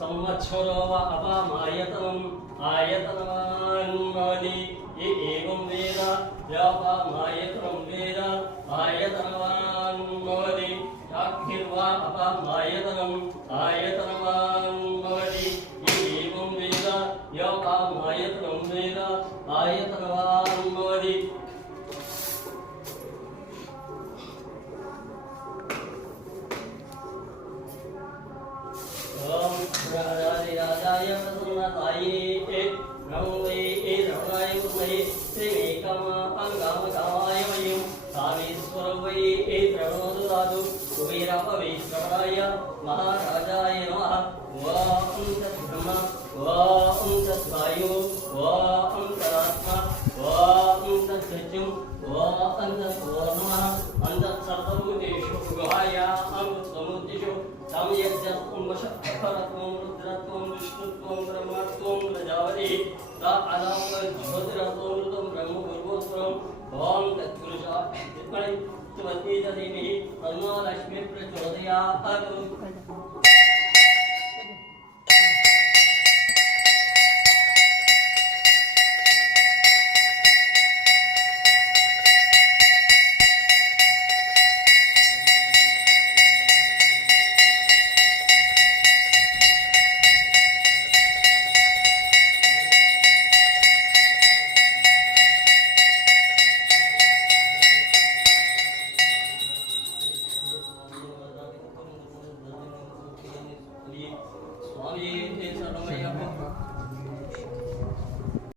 संवत्सरो वा अपामायतनम् आयतनवान् भवति ये एवं वेद व्यापामायतनं वेद आयतनवान् भवति चाक्षुर्वा अपामायतनम् आयतनवान् भवति ये एवं वेद व्यापामायतनं वेद आयतनवान् भवति ओम राजाय प्रसन्नताये नमो रमणाय गुरुमहे श्रीमेकमाङ्गामकामाय मह्यं कामेश्वर वै प्रणोददातु कुबेरापवेश्वराय महाराजाय नमः ॐ तद्ब्रह्म ॐ तद्वायु ॐ तदात्मा ॐ तत्सत्यं ॐ तत्पूर्णमः अन्तःसर्वभूतेषु गुहाय अमृतसमुद्दिषु सम्यक् वशत्वं रुद्रत्वं विष्णुत्वं ब्रह्मत्वं प्रजापति ज्योतिरत्वं ब्रह्मपूर्वोत्तरम् ॐ तत्पुरुषाय विद्महे तस्मै धीमहि तन्नो लक्ष्मी प्रचोदयात् स्वामी सर्वमय